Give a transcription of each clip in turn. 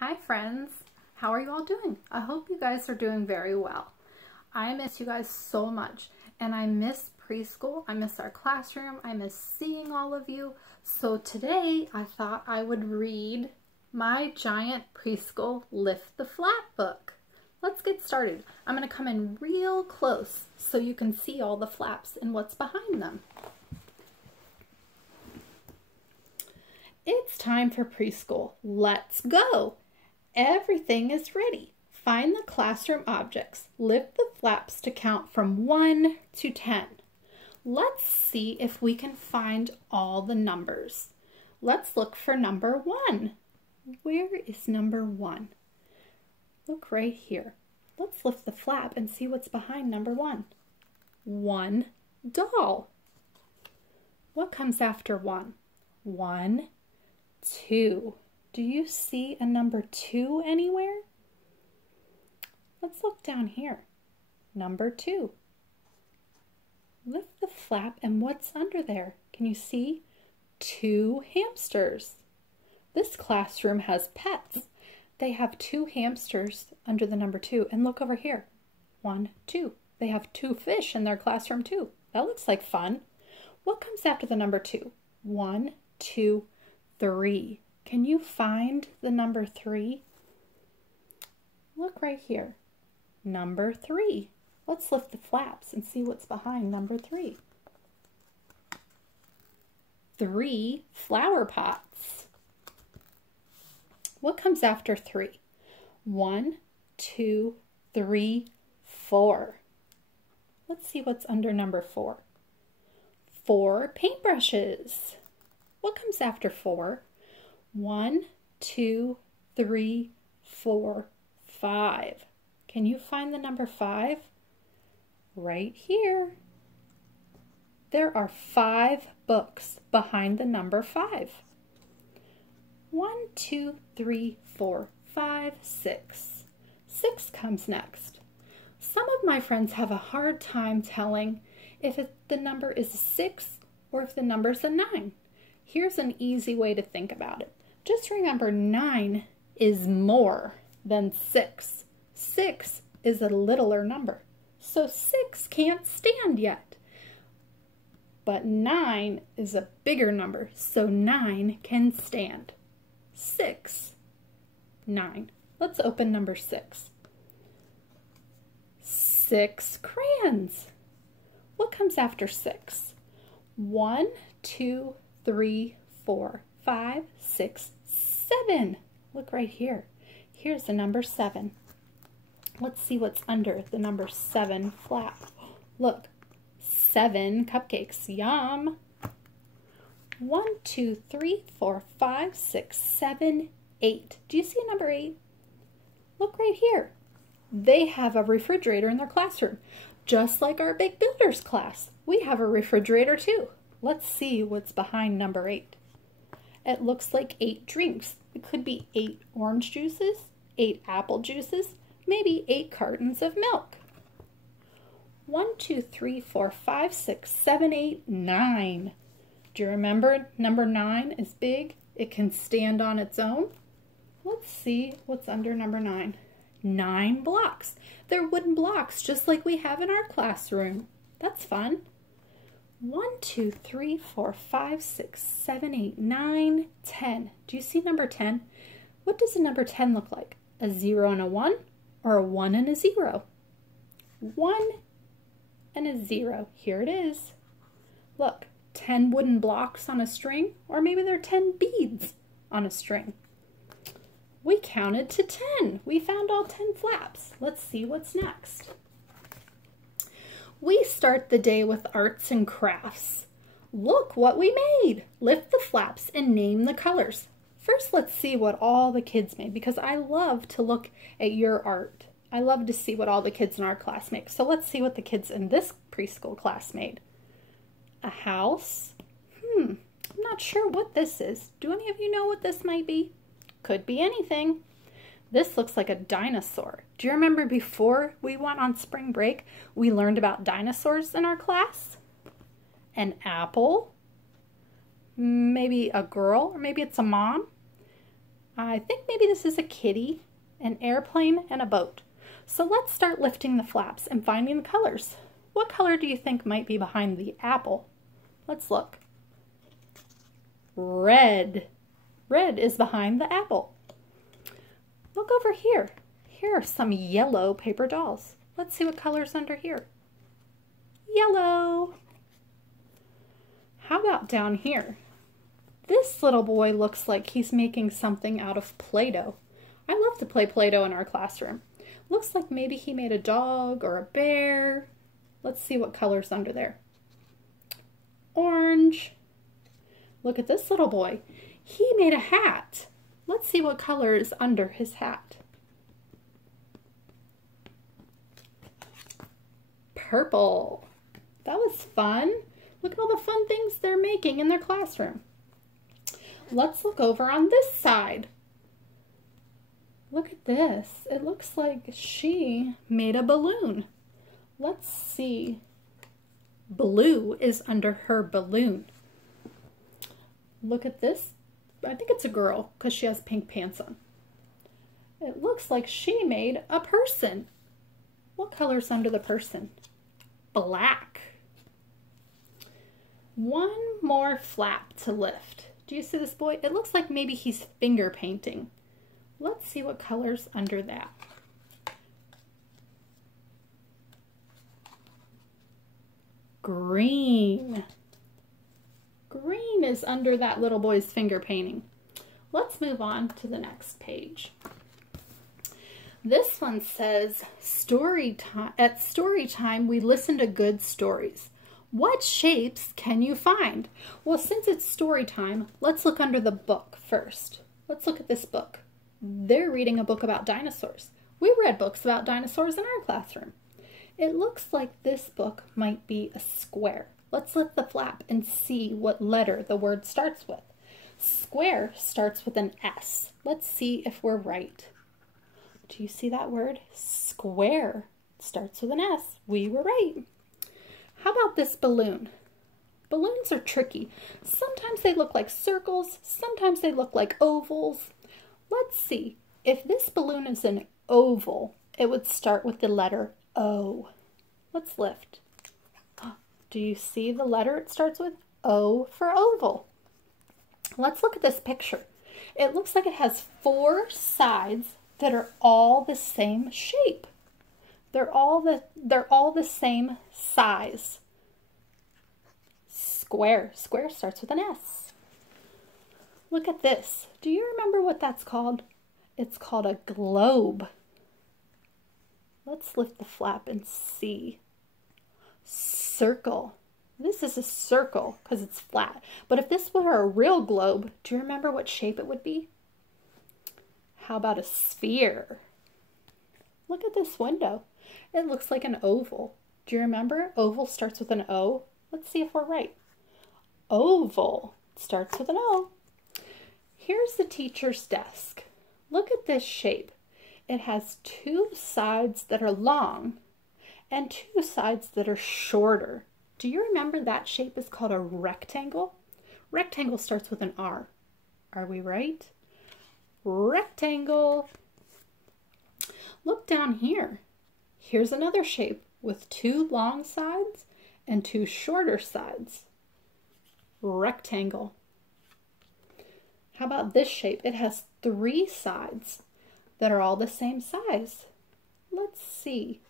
Hi friends, how are you all doing? I hope you guys are doing very well. I miss you guys so much, and I miss preschool, I miss our classroom, I miss seeing all of you. So today I thought I would read my giant preschool Lift the Flap book. Let's get started. I'm going to come in real close so you can see all the flaps and what's behind them. It's time for preschool. Let's go! Everything is ready. Find the classroom objects. Lift the flaps to count from 1 to 10. Let's see if we can find all the numbers. Let's look for number 1. Where is number 1? Look right here. Let's lift the flap and see what's behind number 1. 1 doll. What comes after 1? 1, 2. Do you see a number 2 anywhere? Let's look down here. Number 2. Lift the flap and what's under there? Can you see? 2 hamsters. This classroom has pets. They have 2 hamsters under the number 2. And look over here. 1, 2. They have 2 fish in their classroom too. That looks like fun. What comes after the number 2? 1, 2, 3. Can you find the number 3? Look right here. Number 3. Let's lift the flaps and see what's behind number 3. 3 flower pots. What comes after 3? 1, 2, 3, 4. Let's see what's under number 4. 4 paintbrushes. What comes after 4? 1, 2, 3, 4, 5. Can you find the number 5? Right here. There are 5 books behind the number 5. 1, 2, 3, 4, 5, 6. 6 comes next. Some of my friends have a hard time telling if the number is a 6 or if the number is a 9. Here's an easy way to think about it. Just remember 9 is more than 6. 6 is a littler number, so 6 can't stand yet. But 9 is a bigger number, so 9 can stand. 6, 9. Let's open number 6. 6 crayons. What comes after 6? 1, 2, 3, 4, 5, 6, 7. Look right here. Here's the number 7. Let's see what's under the number 7 flap. Look, 7 cupcakes. Yum! 1, 2, 3, 4, 5, 6, 7, 8. Do you see a number 8? Look right here. They have a refrigerator in their classroom. Just like our Big Builders class, we have a refrigerator too. Let's see what's behind number 8. It looks like 8 drinks. It could be 8 orange juices, 8 apple juices, maybe 8 cartons of milk. 1, 2, 3, 4, 5, 6, 7, 8, 9. Do you remember number 9 is big? It can stand on its own. Let's see what's under number 9. 9 blocks. They're wooden blocks just like we have in our classroom. That's fun. 1, 2, 3, 4, 5, 6, 7, 8, 9, 10. Do you see number 10? What does a number 10 look like? A 0 and a 1 or a 1 and a 0? 1 and a 0. Here it is. Look, 10 wooden blocks on a string, or maybe they're 10 beads on a string. We counted to 10. We found all 10 flaps. Let's see what's next. We start the day with arts and crafts. Look what we made. Lift the flaps and name the colors. First, let's see what all the kids made, because I love to look at your art. I love to see what all the kids in our class make. So let's see what the kids in this preschool class made. A house. I'm not sure what this is. Do any of you know what this might be? Could be anything. This looks like a dinosaur. Do you remember before we went on spring break, we learned about dinosaurs in our class? An apple, maybe a girl, or maybe it's a mom. I think maybe this is a kitty, an airplane, and a boat. So let's start lifting the flaps and finding the colors. What color do you think might be behind the apple? Let's look. Red. Red is behind the apple. Look over here. Here are some yellow paper dolls. Let's see what color's under here. Yellow. How about down here? This little boy looks like he's making something out of Play-Doh. I love to play Play-Doh in our classroom. Looks like maybe he made a dog or a bear. Let's see what color's under there. Orange. Look at this little boy. He made a hat. Let's see what color is under his hat. Purple. That was fun. Look at all the fun things they're making in their classroom. Let's look over on this side. Look at this. It looks like she made a balloon. Let's see. Blue is under her balloon. Look at this. I think it's a girl because she has pink pants on. It looks like she made a person. What color's under the person? Black. One more flap to lift. Do you see this boy? It looks like maybe he's finger painting. Let's see what color's under that. Green. Green is under that little boy's finger painting. Let's move on to the next page. This one says, at story time, we listen to good stories. What shapes can you find? Well, since it's story time, let's look under the book first. Let's look at this book. They're reading a book about dinosaurs. We read books about dinosaurs in our classroom. It looks like this book might be a square. Let's lift the flap and see what letter the word starts with. Square starts with an S. Let's see if we're right. Do you see that word? Square starts with an S. We were right. How about this balloon? Balloons are tricky. Sometimes they look like circles. Sometimes they look like ovals. Let's see. If this balloon is an oval, it would start with the letter O. Let's lift. Do you see the letter it starts with? O for oval. Let's look at this picture. It looks like it has 4 sides that are all the same shape. They're all the same size. Square. Square starts with an S. Look at this. Do you remember what that's called? It's called a globe. Let's lift the flap and see. Circle. This is a circle because it's flat. But if this were a real globe, do you remember what shape it would be? How about a sphere? Look at this window. It looks like an oval. Do you remember? Oval starts with an O. Let's see if we're right. Oval starts with an O. Here's the teacher's desk. Look at this shape. It has 2 sides that are long and 2 sides that are shorter. Do you remember that shape is called a rectangle? Rectangle starts with an R. Are we right? Rectangle. Look down here. Here's another shape with 2 long sides and 2 shorter sides. Rectangle. How about this shape? It has 3 sides that are all the same size. Let's see.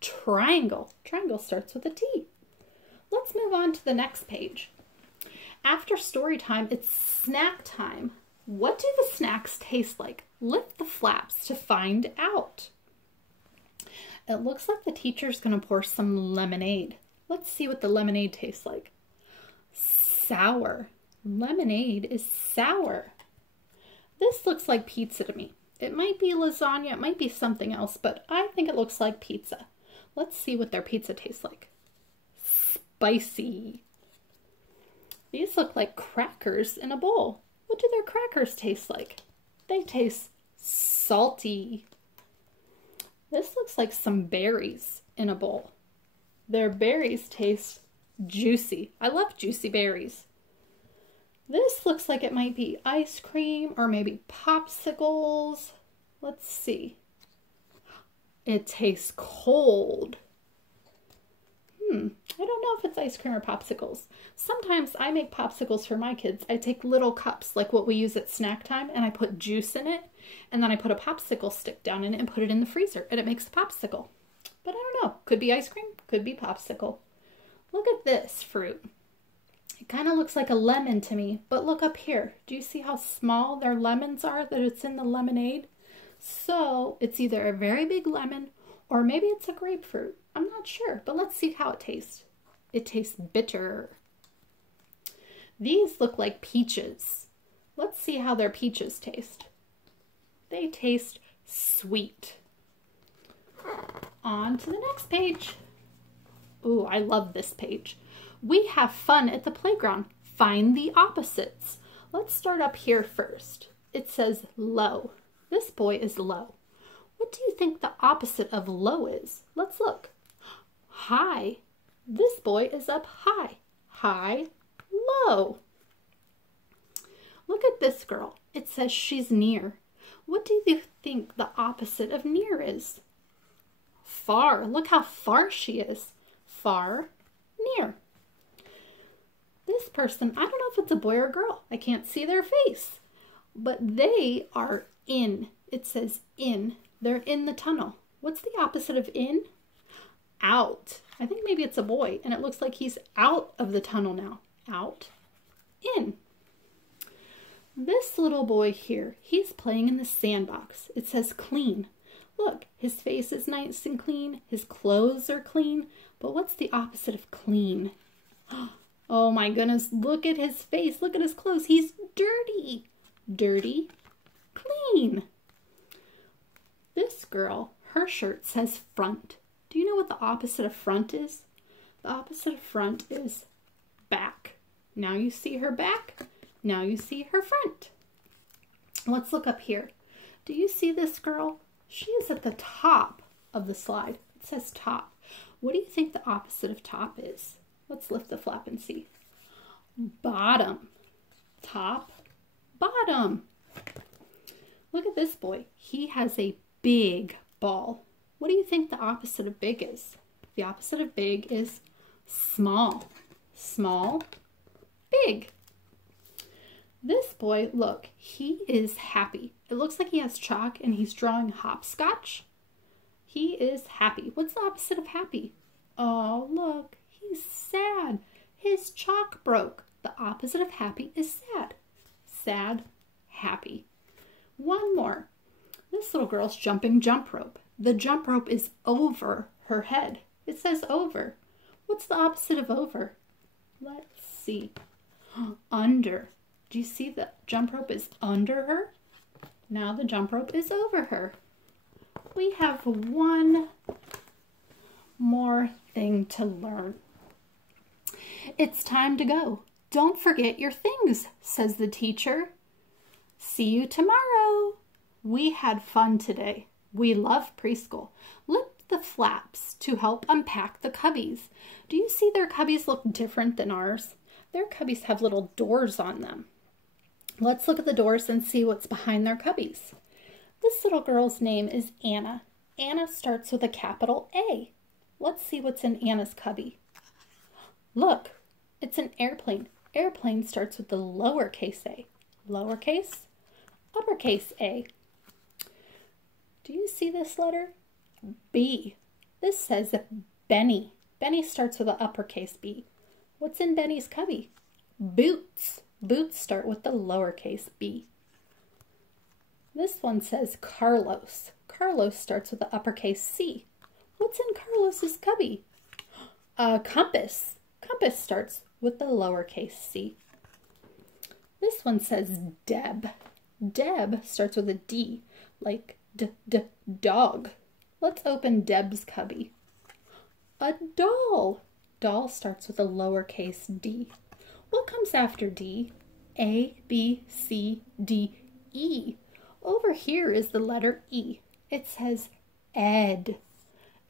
Triangle. Triangle starts with a T. Let's move on to the next page. After story time, it's snack time. What do the snacks taste like? Lift the flaps to find out. It looks like the teacher's going to pour some lemonade. Let's see what the lemonade tastes like. Sour. Lemonade is sour. This looks like pizza to me. It might be lasagna, it might be something else, but I think it looks like pizza. Let's see what their pizza tastes like. Spicy. These look like crackers in a bowl. What do their crackers taste like? They taste salty. This looks like some berries in a bowl. Their berries taste juicy. I love juicy berries. This looks like it might be ice cream or maybe popsicles. Let's see. It tastes cold. I don't know if it's ice cream or popsicles. Sometimes I make popsicles for my kids. I take little cups like what we use at snack time and I put juice in it and then I put a popsicle stick down in it and put it in the freezer and it makes a popsicle. But I don't know. Could be ice cream, could be popsicle. Look at this fruit. It kind of looks like a lemon to me, but look up here. Do you see how small their lemons are that it's in the lemonade? So it's either a very big lemon or maybe it's a grapefruit. I'm not sure, but let's see how it tastes. It tastes bitter. These look like peaches. Let's see how their peaches taste. They taste sweet. On to the next page. Ooh, I love this page. We have fun at the playground. Find the opposites. Let's start up here first. It says low. This boy is low. What do you think the opposite of low is? Let's look. High. This boy is up high. High, low. Look at this girl. It says she's near. What do you think the opposite of near is? Far. Look how far she is. Far, near. This person, I don't know if it's a boy or a girl. I can't see their face. But they are in. It says in. They're in the tunnel. What's the opposite of in? Out. I think maybe it's a boy, and it looks like he's out of the tunnel now. Out, in. This little boy here, he's playing in the sandbox. It says clean. Look, his face is nice and clean. His clothes are clean. But what's the opposite of clean? Oh my goodness, look at his face. Look at his clothes. He's dirty. Dirty, clean. This girl, her shirt says front. Do you know what the opposite of front is? The opposite of front is back. Now you see her back. Now you see her front. Let's look up here. Do you see this girl? She is at the top of the slide. It says top. What do you think the opposite of top is? Let's lift the flap and see. Bottom. Top, bottom. Look at this boy. He has a big ball. What do you think the opposite of big is? The opposite of big is small. Small, big. This boy, look, he is happy. It looks like he has chalk and he's drawing hopscotch. He is happy. What's the opposite of happy? Oh, look, he's sad. His chalk broke. The opposite of happy is sad. Sad, happy. One more. This little girl's jumping jump rope. The jump rope is over her head. It says over. What's the opposite of over? Let's see. Under. Do you see the jump rope is under her? Now the jump rope is over her. We have one more thing to learn. It's time to go. Don't forget your things, says the teacher. See you tomorrow. We had fun today. We love preschool. Lift the flaps to help unpack the cubbies. Do you see their cubbies look different than ours? Their cubbies have little doors on them. Let's look at the doors and see what's behind their cubbies. This little girl's name is Anna. Anna starts with a capital A. Let's see what's in Anna's cubby. Look, it's an airplane. Airplane starts with the lowercase a. Lowercase, uppercase A. Do you see this letter? B. This says Benny. Benny starts with an uppercase B. What's in Benny's cubby? Boots. Boots start with the lowercase b. This one says Carlos. Carlos starts with the uppercase C. What's in Carlos's cubby? Compass. Compass starts with the lowercase c. This one says Deb. Deb starts with a D, like dog. Let's open Deb's cubby. A doll. Doll starts with a lowercase d. What comes after D? A, B, C, D, E. Over here is the letter E. It says Ed.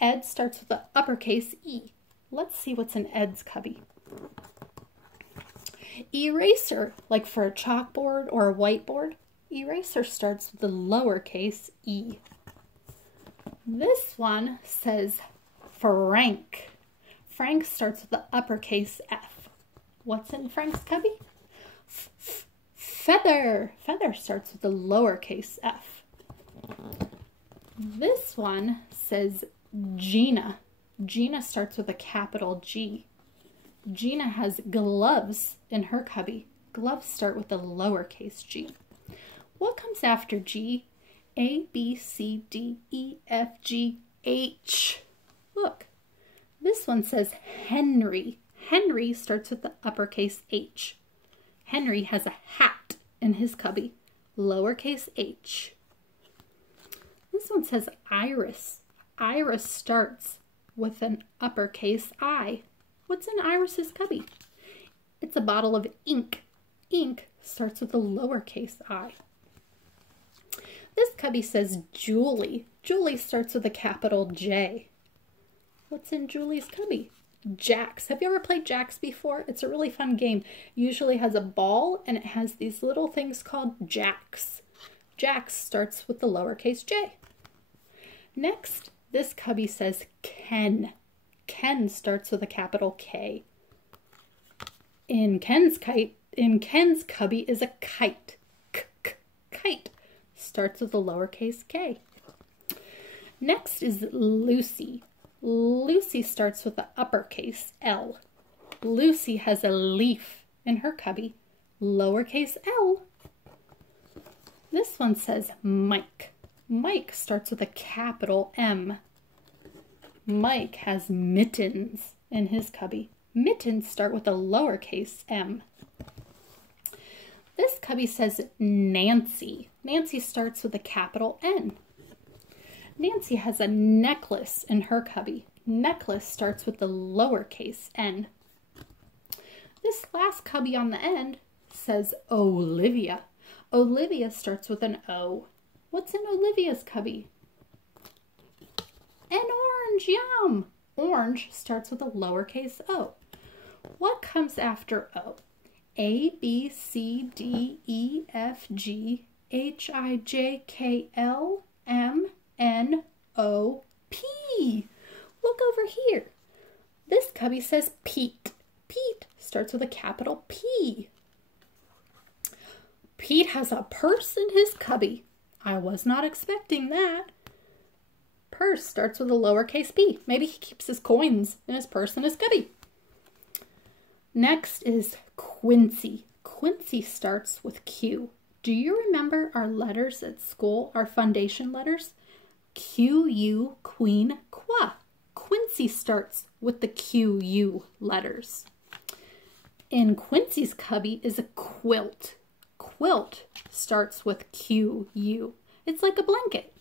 Ed starts with the uppercase E. Let's see what's in Ed's cubby. Eraser, like for a chalkboard or a whiteboard, eraser starts with the lowercase e. This one says Frank. Frank starts with the uppercase F. What's in Frank's cubby? Feather. Feather starts with the lowercase f. This one says Gina. Gina starts with a capital G. Gina has gloves in her cubby. Gloves start with a lowercase g. What comes after G? A, B, C, D, E, F, G, H. Look, this one says Henry. Henry starts with the uppercase H. Henry has a hat in his cubby, lowercase h. This one says Iris. Iris starts with an uppercase I. What's in Iris's cubby? It's a bottle of ink. Ink starts with a lowercase I. This cubby says Julie. Julie starts with a capital J. What's in Julie's cubby? Jacks. Have you ever played Jacks before? It's a really fun game. Usually has a ball and it has these little things called jacks. Jacks starts with the lowercase j. Next, this cubby says Ken. Ken starts with a capital K. In Ken's cubby is a kite. Kite starts with a lowercase k. Next is Lucy. Lucy starts with the uppercase L. Lucy has a leaf in her cubby, lowercase l. This one says Mike. Mike starts with a capital M. Mike has mittens in his cubby. Mittens start with a lowercase m. This cubby says Nancy. Nancy starts with a capital N. Nancy has a necklace in her cubby. Necklace starts with the lowercase n. This last cubby on the end says Olivia. Olivia starts with an O. What's in Olivia's cubby? An orange, yum! Orange starts with a lowercase o. What comes after O? A, B, C, D, E, F, G, H, I, J, K, L, M, N, O, P. Look over here. This cubby says Pete. Pete starts with a capital P. Pete has a purse in his cubby. I was not expecting that. Purse starts with a lowercase p. Maybe he keeps his coins in his purse in his cubby. Next is Quincy. Quincy starts with Q. Do you remember our letters at school, our foundation letters? Q, U, Queen, Qua. Quincy starts with the Q, U letters. In Quincy's cubby is a quilt. Quilt starts with Q, U. It's like a blanket.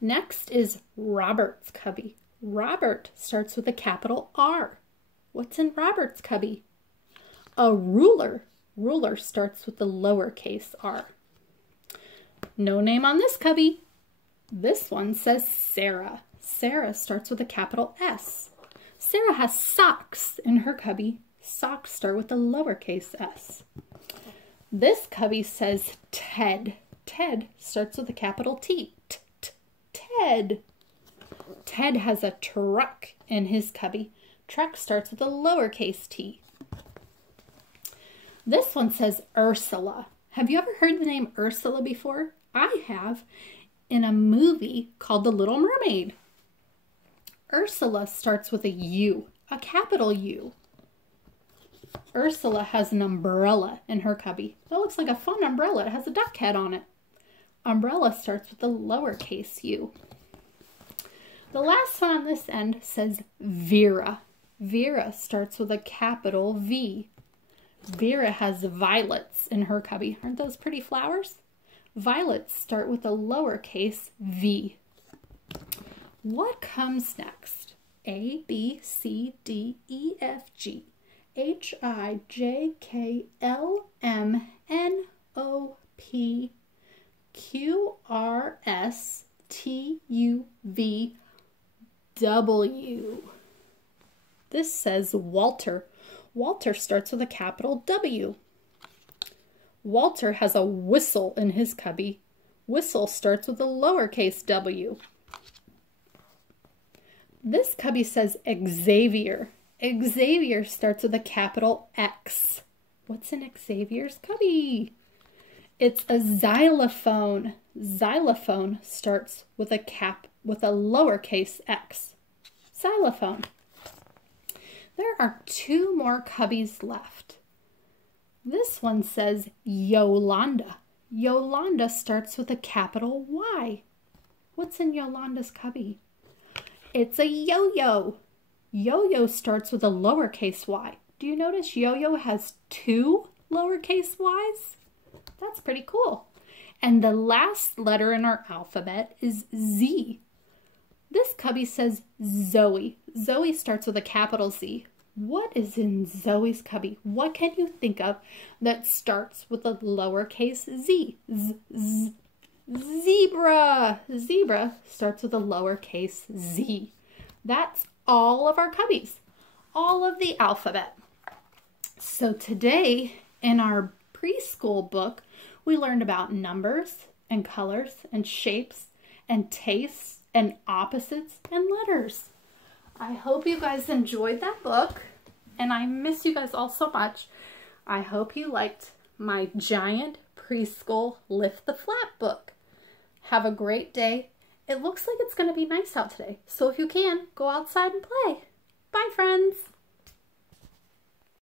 Next is Robert's cubby. Robert starts with a capital R. What's in Robert's cubby? A ruler. Ruler starts with the lowercase r. No name on this cubby. This one says Sarah. Sarah starts with a capital S. Sarah has socks in her cubby. Socks start with a lowercase s. This cubby says Ted. Ted starts with a capital T. Ted. Ted has a truck in his cubby. Truck starts with a lowercase t. This one says Ursula. Have you ever heard the name Ursula before? I have, in a movie called The Little Mermaid. Ursula starts with a U, a capital U. Ursula has an umbrella in her cubby. That looks like a fun umbrella. It has a duck head on it. Umbrella starts with a lowercase u. The last one on this end says Vera. Vera starts with a capital V. Vera has violets in her cubby. Aren't those pretty flowers? Violets start with a lowercase v. What comes next? A, B, C, D, E, F, G, H, I, J, K, L, M, N, O, P, Q, R, S, T, U, V, W. This says Walter. Walter starts with a capital W. Walter has a whistle in his cubby. Whistle starts with a lowercase w. This cubby says Xavier. Xavier starts with a capital X. What's in Xavier's cubby? It's a xylophone. Xylophone starts with a lowercase x. Xylophone. There are 2 more cubbies left. This one says Yolanda. Yolanda starts with a capital Y. What's in Yolanda's cubby? It's a yo-yo. Yo-yo starts with a lowercase y. Do you notice yo-yo has 2 lowercase y's? That's pretty cool. And the last letter in our alphabet is Z. This cubby says Zoe. Zoe starts with a capital Z. What is in Zoe's cubby? What can you think of that starts with a lowercase z? Zebra. Zebra starts with a lowercase z. That's all of our cubbies, all of the alphabet. So today in our preschool book, we learned about numbers and colors and shapes and tastes and opposites and letters. I hope you guys enjoyed that book, and I miss you guys all so much. I hope you liked my giant preschool Lift the Flap book. Have a great day. It looks like it's going to be nice out today, so if you can, go outside and play. Bye, friends.